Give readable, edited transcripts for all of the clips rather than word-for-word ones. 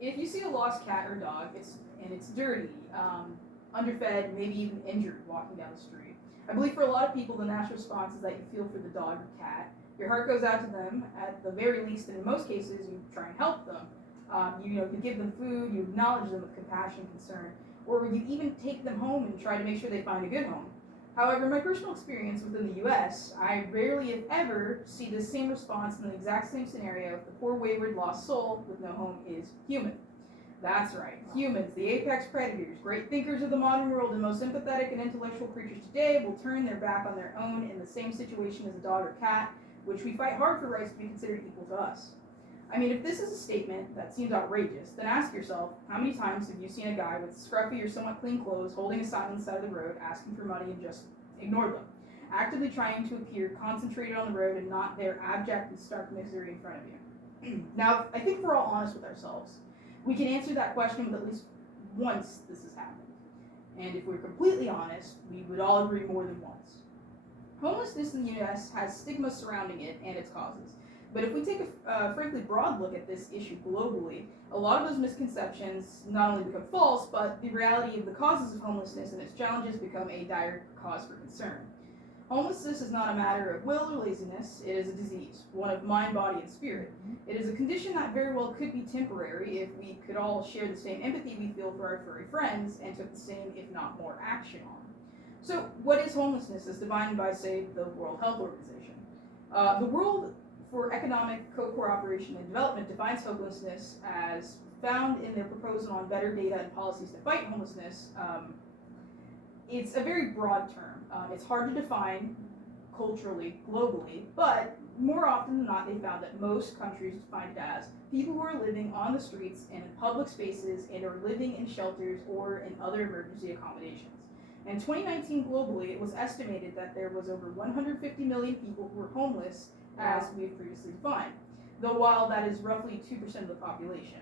if you see a lost cat or dog, it's dirty, underfed, maybe even injured walking down the street, I believe for a lot of people the natural response is that you feel for the dog or cat. Your heart goes out to them at the very least, and in most cases you try and help them. You give them food, you acknowledge them with compassion and concern, or you even take them home and try to make sure they find a good home. However, in my personal experience within the US, I rarely, if ever, see the same response in the exact same scenario if the poor, wayward, lost soul with no home is human. That's right, humans, the apex predators, great thinkers of the modern world and most sympathetic and intellectual creatures today, will turn their back on their own in the same situation as a dog or cat, which we fight hard for rights to be considered equal to us. I mean, if this is a statement that seems outrageous, then ask yourself, how many times have you seen a guy with scruffy or somewhat clean clothes holding a sign on the side of the road asking for money and just ignore them, actively trying to appear concentrated on the road and not their abject and stark misery in front of you? Now, I think if we're all honest with ourselves, we can answer that question with at least once this has happened. And if we're completely honest, we would all agree more than once. Homelessness in the US has stigma surrounding it and its causes. But if we take a frankly broad look at this issue globally, a lot of those misconceptions not only become false, but the reality of the causes of homelessness and its challenges become a dire cause for concern. Homelessness is not a matter of will or laziness, it is a disease, one of mind, body, and spirit. It is a condition that very well could be temporary if we could all share the same empathy we feel for our furry friends and took the same, if not more, action on. So, what is homelessness as defined by, say, the World Health Organization? The World for Economic Co-Cooperation and Development defines homelessness as found in their proposal on better data and policies to fight homelessness. It's a very broad term. It's hard to define culturally, globally, but more often than not, they found that most countries define it as people who are living on the streets and in public spaces and are living in shelters or in other emergency accommodations. In 2019 globally, it was estimated that there was over 150 million people who were homeless, as we've previously defined, though while that is roughly 2% of the population,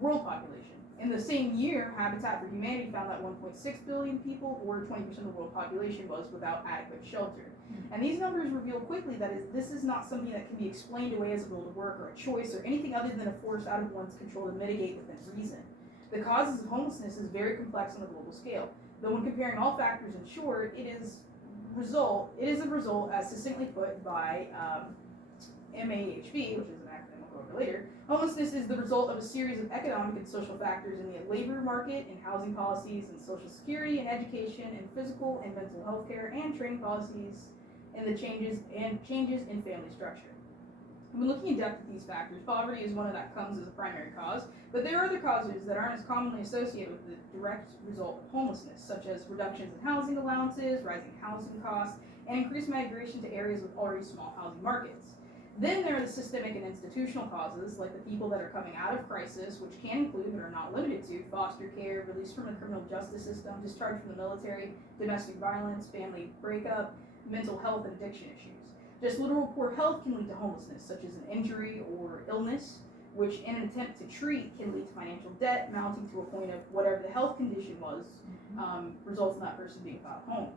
world population. In the same year, Habitat for Humanity found that 1.6 billion people, or 20% of the world population, was without adequate shelter. And these numbers reveal quickly that this is not something that can be explained away as a will to work or a choice or anything other than a force out of one's control to mitigate within reason. The causes of homelessness is very complex on a global scale, though when comparing all factors in short, it is a result as succinctly put by MAHB, which is an acronym we'll go over later. Homelessness is the result of a series of economic and social factors in the labor market, in housing policies, in social security, and education, in physical and mental health care, and training policies, and the changes in family structure. When looking in depth at these factors, poverty is one that comes as a primary cause, but there are other causes that aren't as commonly associated with the direct result of homelessness, such as reductions in housing allowances, rising housing costs, and increased migration to areas with already small housing markets. Then there are the systemic and institutional causes, like the people that are coming out of crisis, which can include, but are not limited to, foster care, release from the criminal justice system, discharge from the military, domestic violence, family breakup, mental health, and addiction issues. Just literal poor health can lead to homelessness, such as an injury or illness, which in an attempt to treat can lead to financial debt, mounting to a point of whatever the health condition was, results in that person being without a home.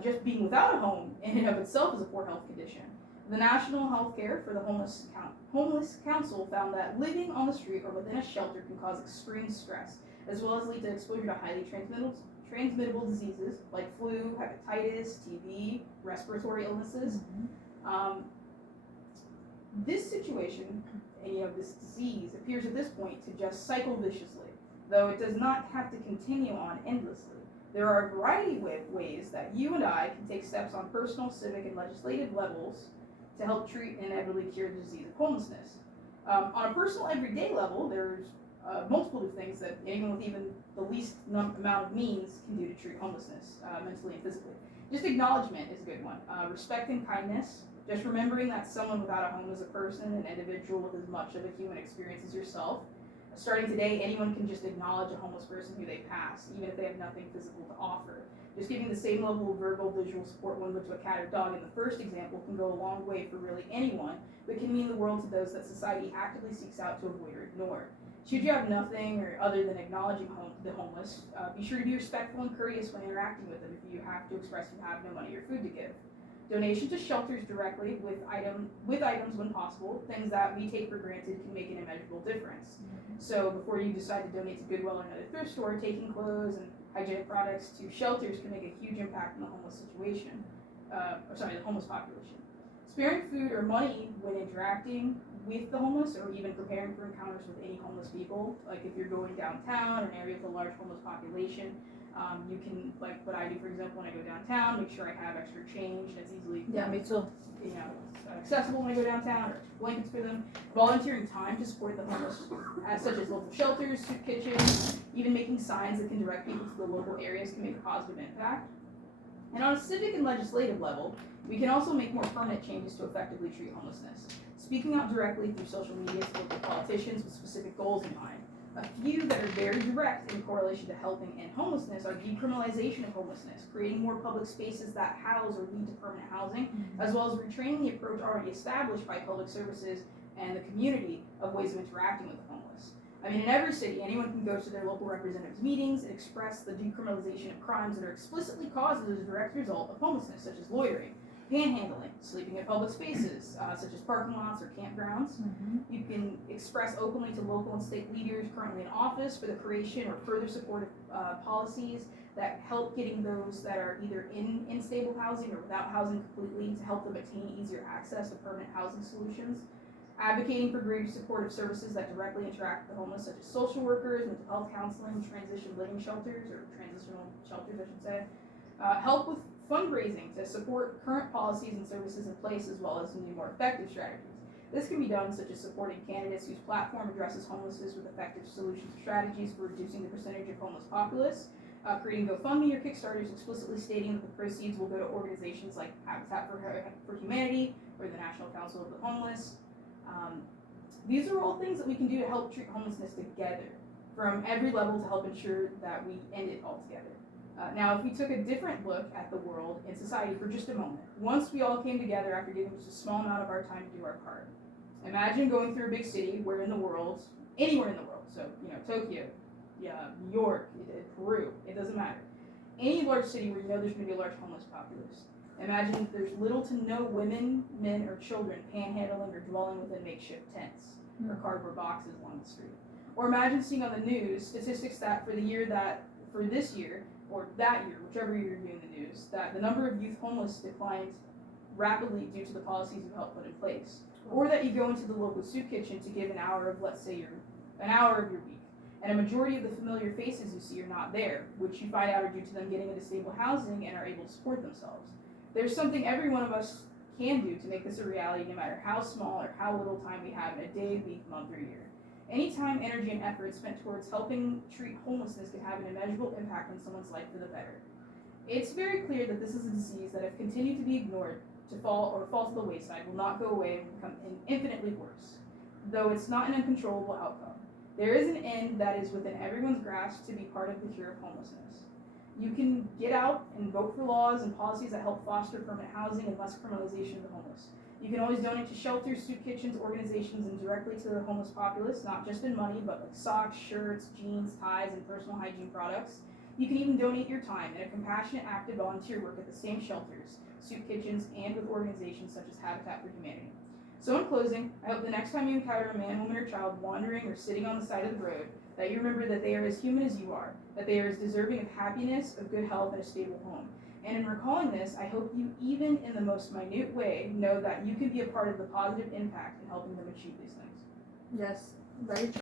Just being without a home in and of itself is a poor health condition. The National Health Care for the Homeless Council found that living on the street or within a shelter can cause extreme stress, as well as lead to exposure to highly transmittable diseases like flu, hepatitis, TB, respiratory illnesses. This situation, this disease, appears at this point to just cycle viciously, though it does not have to continue on endlessly. There are a variety of ways that you and I can take steps on personal, civic, and legislative levels to help treat and inevitably cure the disease of homelessness. On a personal, everyday level, there's multiple things that anyone with even the least amount of means can do to treat homelessness, mentally and physically. Just acknowledgement is a good one. Respect and kindness. Just remembering that someone without a home is a person, an individual with as much of a human experience as yourself. Starting today, anyone can just acknowledge a homeless person who they pass, even if they have nothing physical to offer. Just giving the same level of verbal, visual support one would to a cat or dog in the first example can go a long way for really anyone, but can mean the world to those that society actively seeks out to avoid or ignore. Should you have nothing or other than acknowledging the homeless, be sure to be respectful and courteous when interacting with them if you have to express you have no money or food to give. Donation to shelters directly with items when possible. Things that we take for granted can make an immeasurable difference. So before you decide to donate to Goodwill or another thrift store, taking clothes and hygienic products to shelters can make a huge impact on the homeless situation. The homeless population. Sparing food or money when interacting with the homeless or even preparing for encounters with any homeless people. Like if you're going downtown or an area with a large homeless population, you can, like what I do, for example, when I go downtown, make sure I have extra change that's easily me too. Accessible when I go downtown, or blankets for them. Volunteering time to support the homeless, such as local shelters, soup kitchens, even making signs that can direct people to the local areas can make a positive impact. And on a civic and legislative level, we can also make more permanent changes to effectively treat homelessness. Speaking out directly through social media to local politicians with specific goals in mind. A few that are very direct in correlation to helping end homelessness are decriminalization of homelessness, creating more public spaces that house or lead to permanent housing, as well as retraining the approach already established by public services and the community of ways of interacting with the homeless. I mean, in every city, anyone can go to their local representatives' meetings and express the decriminalization of crimes that are explicitly caused as a direct result of homelessness, such as loitering, panhandling, sleeping in public spaces, such as parking lots or campgrounds. You can express openly to local and state leaders currently in office for the creation or further support of policies that help getting those that are either in unstable housing or without housing completely to help them attain easier access to permanent housing solutions. Advocating for greater supportive services that directly interact with the homeless, such as social workers, mental health counseling, transitional shelters, I should say. Help with fundraising to support current policies and services in place, as well as new, more effective strategies. This can be done such as supporting candidates whose platform addresses homelessness with effective solutions and strategies for reducing the percentage of homeless populace, creating GoFundMe or Kickstarters explicitly stating that the proceeds will go to organizations like Habitat for Humanity or the National Council of the Homeless. These are all things that we can do to help treat homelessness together from every level to help ensure that we end it altogether. Now, if we took a different look at the world and society for just a moment, once we all came together after giving just a small amount of our time to do our part, imagine going through a big city anywhere in the world, so, Tokyo, New York, Peru, it doesn't matter. Any large city where you know there's going to be a large homeless populace. Imagine if there's little to no women, men, or children panhandling or dwelling within makeshift tents or cardboard boxes along the street. Or imagine seeing on the news statistics that for this year, or that year, whichever year you're viewing the news, that the number of youth homeless declined rapidly due to the policies you helped put in place. Or that you go into the local soup kitchen to give an hour of your week, and a majority of the familiar faces you see are not there, which you find out are due to them getting into stable housing and are able to support themselves. There's something every one of us can do to make this a reality, no matter how small or how little time we have in a day, week, month, or year. Any time, energy, and effort spent towards helping treat homelessness can have an immeasurable impact on someone's life for the better. It's very clear that this is a disease that, if continued to be ignored, to fall to the wayside, will not go away and become infinitely worse, though it's not an uncontrollable outcome. There is an end that is within everyone's grasp to be part of the cure of homelessness. You can get out and vote for laws and policies that help foster permanent housing and less criminalization of the homeless. You can always donate to shelters, soup kitchens, organizations, and directly to the homeless populace, not just in money, but like socks, shirts, jeans, ties, and personal hygiene products. You can even donate your time in a compassionate act of volunteer work at the same shelters, soup kitchens, and with organizations such as Habitat for Humanity. So in closing, I hope the next time you encounter a man, woman, or child wandering or sitting on the side of the road, that you remember that they are as human as you are, that they are as deserving of happiness, of good health, and a stable home. And in recalling this, I hope you, even in the most minute way, know that you can be a part of the positive impact in helping them achieve these things. Yes, very true.